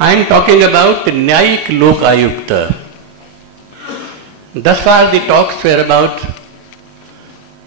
I am talking about Nyayik Lok Ayukta. Thus far the talks were about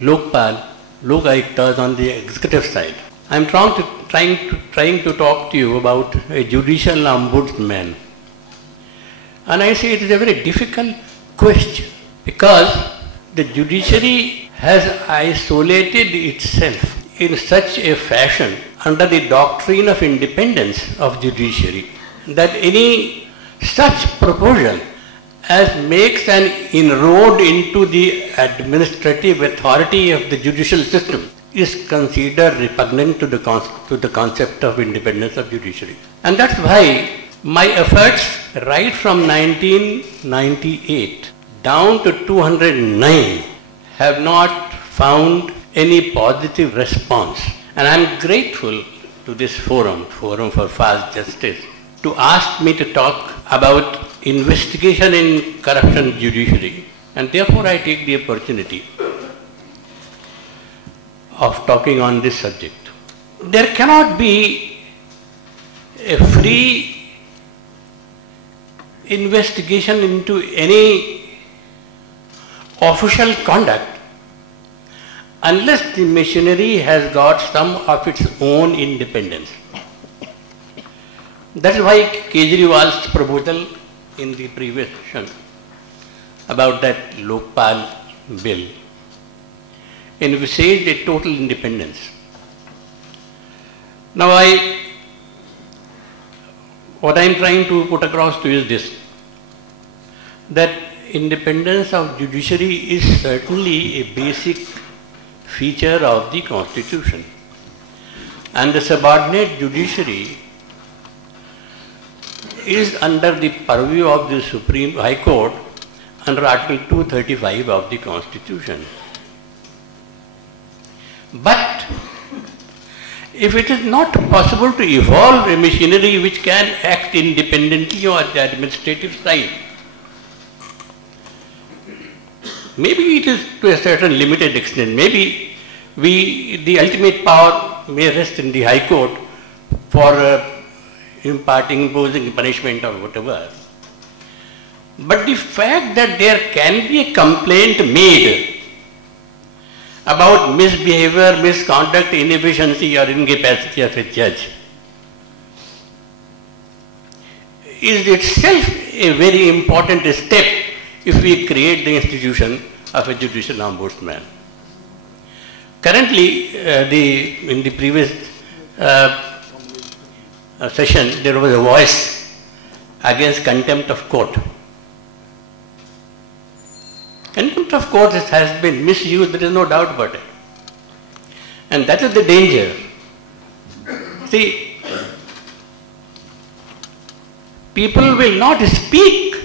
Lokpal, Lok Ayuktas on the executive side. I am trying to talk to you about a judicial ombudsman. And I say it is a very difficult question because the judiciary has isolated itself in such a fashion under the doctrine of independence of judiciary that any such proposal as makes an inroad into the administrative authority of the judicial system is considered repugnant to the concept of independence of judiciary. And that's why my efforts right from 1998 down to 209 have not found any positive response. And I'm grateful to this Forum for Fast Justice, to ask me to talk about investigation in corruption judiciary. And therefore I take the opportunity of talking on this subject. There cannot be a free investigation into any official conduct unless the machinery has got some of its own independence. That is why Kejriwal's proposal in the previous session about that Lokpal bill envisaged a total independence. Now what I am trying to put across to you is this, that independence of judiciary is certainly a basic feature of the Constitution, and the subordinate judiciary is under the purview of the Supreme High Court under Article 235 of the Constitution. But if it is not possible to evolve a machinery which can act independently on the administrative side, maybe it is to a certain limited extent. Maybe the ultimate power may rest in the High Court for imposing punishment or whatever. But the fact that there can be a complaint made about misbehavior, misconduct, inefficiency or incapacity of a judge is itself a very important step if we create the institution of a judicial ombudsman. Currently, in the previous session, there was a voice against contempt of court. Contempt of court has been misused, there is no doubt about it. And that is the danger. See, people will not speak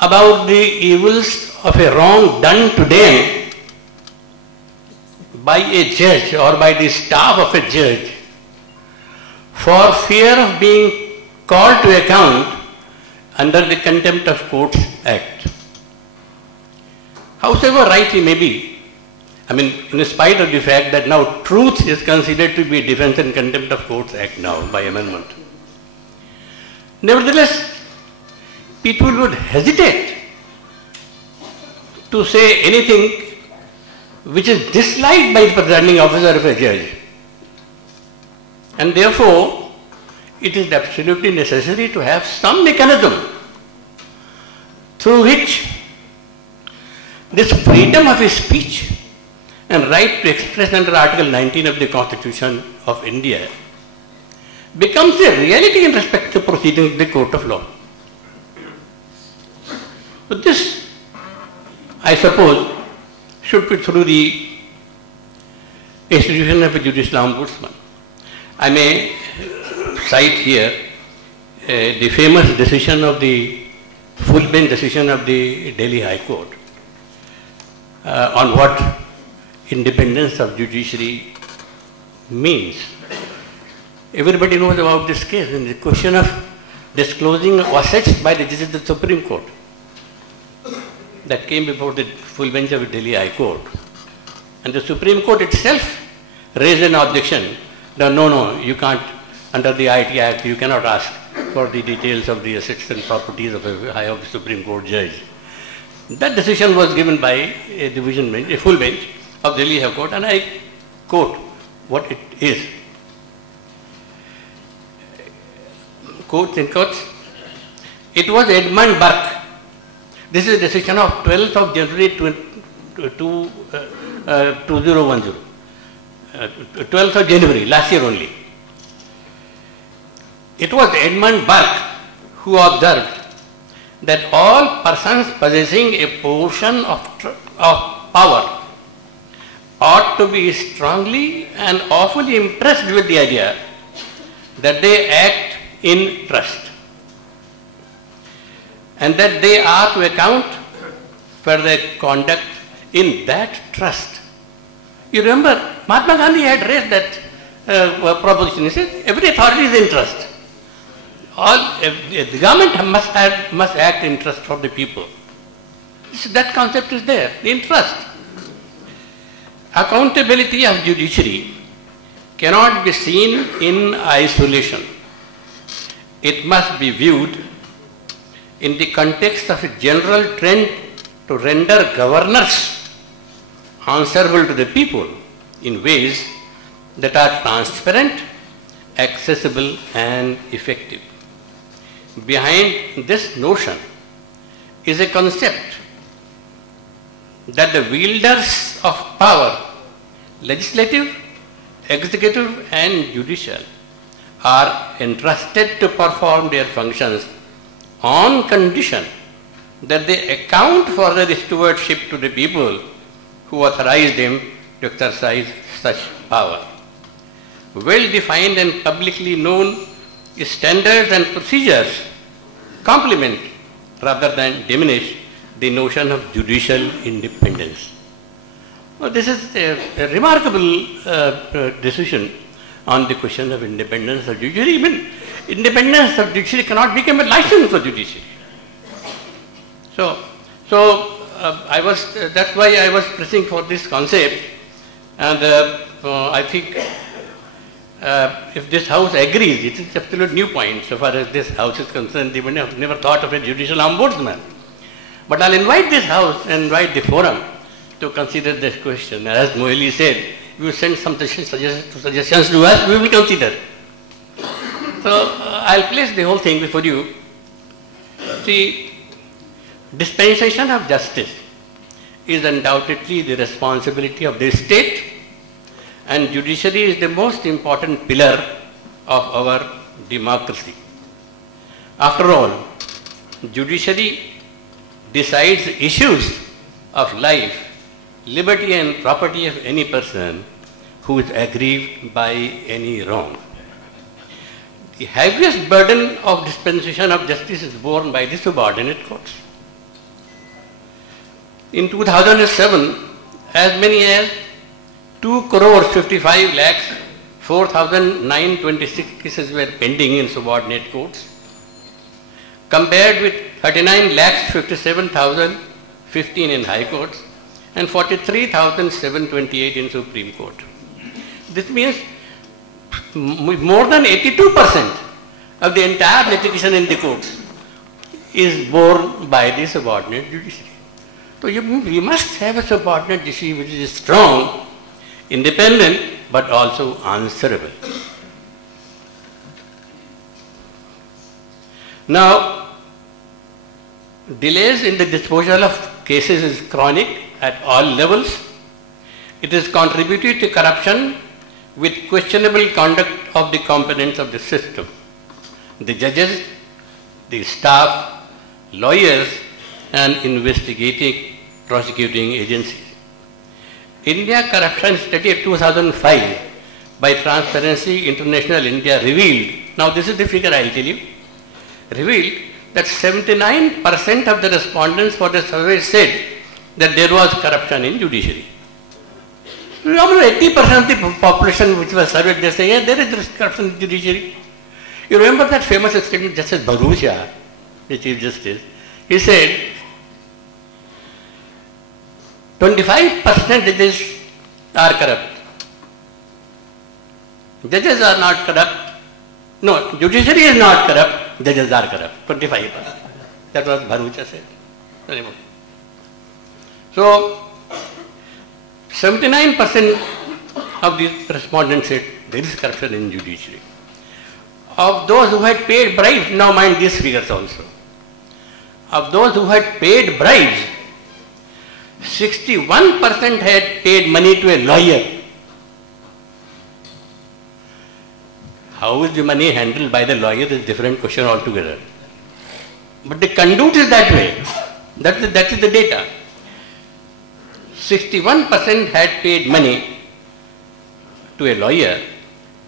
about the evils of a wrong done to them by a judge or by the staff of a judge for fear of being called to account under the Contempt of Courts Act. Howsoever right he may be, in spite of the fact that now truth is considered to be a defense in Contempt of Courts Act now by amendment. Nevertheless, people would hesitate to say anything which is disliked by the presiding officer of a judge. And therefore, it is absolutely necessary to have some mechanism through which this freedom of speech and right to express under Article 19 of the Constitution of India becomes a reality in respect to proceedings of the court of law. So this, I suppose, should be through the institution of a judicial ombudsman. I may cite here the famous decision of the full bench decision of the Delhi High Court on what independence of judiciary means. Everybody knows about this case, and the question of disclosing assets by the judges of the Supreme Court that came before the full bench of the Delhi High Court. And the Supreme Court itself raised an objection that no, you can't, under the IT Act, you cannot ask for the details of the assets and properties of a High Office Supreme Court judge. That decision was given by a division bench, a full bench of Delhi High Court, and I quote what it is. Quotes in quotes. It was Edmund Burke. This is a decision of 12th of January 2010. 12th of January, last year only. It was Edmund Burke who observed that all persons possessing a portion of power ought to be strongly and awfully impressed with the idea that they act in trust, and that they are to account for their conduct in that trust. You remember, Mahatma Gandhi had raised that proposition. He said, every authority is in trust. The government must act in trust for the people. So that concept is there, in trust. Accountability of judiciary cannot be seen in isolation. It must be viewed in the context of a general trend to render governors answerable to the people in ways that are transparent, accessible, and effective. Behind this notion is a concept that the wielders of power, legislative, executive, and judicial, are entrusted to perform their functions on condition that they account for their stewardship to the people who authorize them to exercise such power. Well-defined and publicly known standards and procedures complement rather than diminish the notion of judicial independence. Well, this is a remarkable decision on the question of independence of judiciary. Even independence of judiciary cannot become a license for judiciary. That's why I was pressing for this concept, and I think if this House agrees, it is an absolute new point so far as this House is concerned. Even I have never thought of a judicial ombudsman. But I'll invite this House and invite the forum to consider this question. As Moeli said, you send some suggestions to us, we will consider. So I'll place the whole thing before you. See, dispensation of justice is undoubtedly the responsibility of the state, and judiciary is the most important pillar of our democracy. After all, judiciary decides issues of life, liberty and property of any person who is aggrieved by any wrong. The heaviest burden of dispensation of justice is borne by the subordinate courts. In 2007, as many as 2,55,04,926 cases were pending in subordinate courts, compared with 39,57,015 in High Courts and 43,728 in Supreme Court. This means more than 82% of the entire litigation in the courts is borne by the subordinate judiciary. So we must have a subordinate judiciary which is strong, independent, but also answerable. Now, delays in the disposal of cases is chronic at all levels. It is contributed to corruption with questionable conduct of the components of the system. The judges, the staff, lawyers, and investigating, prosecuting agencies. India Corruption Study of 2005 by Transparency International India revealed, now this is the figure I will tell you, revealed that 79% of the respondents for the survey said that there was corruption in judiciary. Remember, 80% of the population which was surveyed, they say, yeah, there is corruption in judiciary. You remember that famous statement, Justice Bharusha, the Chief Justice, he said, 25% judges are corrupt. Judges are not corrupt. No, judiciary is not corrupt. judges are corrupt, 25%. That was Bharucha said. So, 79% of these respondents said there is corruption in judiciary. Of those who had paid bribes, now mind these figures also. Of those who had paid bribes, 61% had paid money to a lawyer. How is the money handled by the lawyer is a different question altogether. But the conduct is that way. That is the data. 61% had paid money to a lawyer,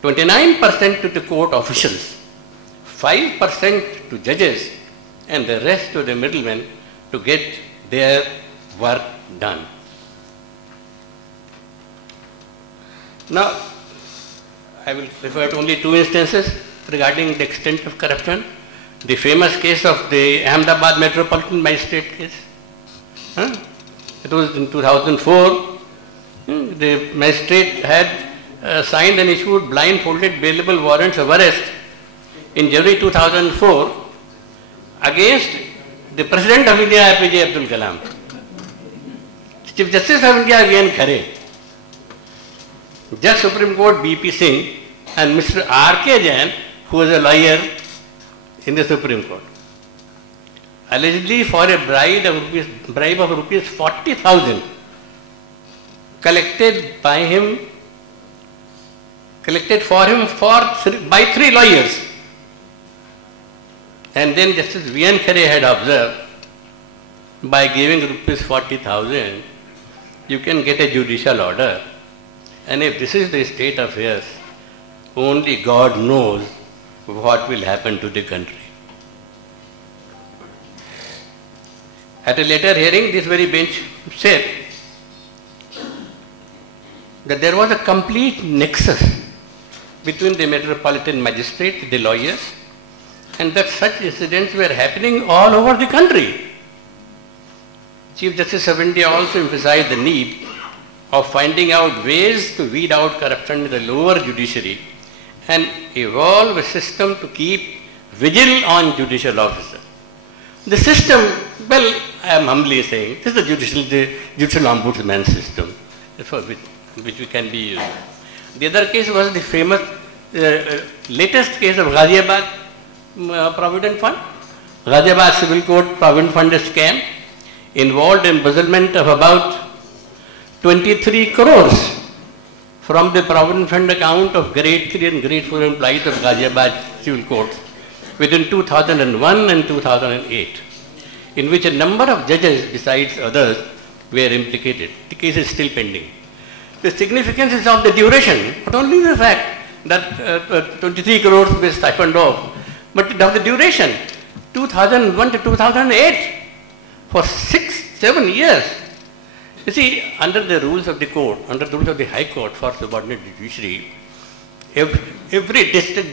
29% to the court officials, 5% to judges, and the rest to the middlemen to get their work done. Now, I will refer to only two instances regarding the extent of corruption. The famous case of the Allahabad Metropolitan Magistrate case. It was in 2004. The magistrate had signed and issued blindfolded bailable warrants of arrest in January 2004 against the President of India, APJ Abdul Kalam, Chief Justice of India, V.N. Khare, Judge Supreme Court B.P. Singh, and Mr. R.K. Jain, who was a lawyer in the Supreme Court, allegedly for a bribe of rupees 40,000 collected for him by three lawyers. And then Justice V.N. Khare had observed, by giving rupees 40,000, you can get a judicial order. And if this is the state of affairs, only God knows what will happen to the country. At a later hearing, this very bench said that there was a complete nexus between the metropolitan magistrate, the lawyers, and that such incidents were happening all over the country. Chief Justice of India also emphasized the need of finding out ways to weed out corruption in the lower judiciary and evolve a system to keep vigil on judicial officers. The system, well, I am humbly saying, this is the judicial ombudsman system for which we can be used. The other case was the famous latest case of Ghaziabad Provident Fund. Ghaziabad Civil Court Provident Fund scam involved embezzlement of about 23 crores from the Provident Fund account of grade 3 and grade 4 employees of Ghaziabad Civil Courts within 2001 and 2008, in which a number of judges besides others were implicated. The case is still pending. The significance is of the duration, not only the fact that 23 crores were siphoned off, but of the duration, 2001 to 2008, for 6-7 years. You see, under the rules of the court, under the rules of the High Court for subordinate judiciary, every district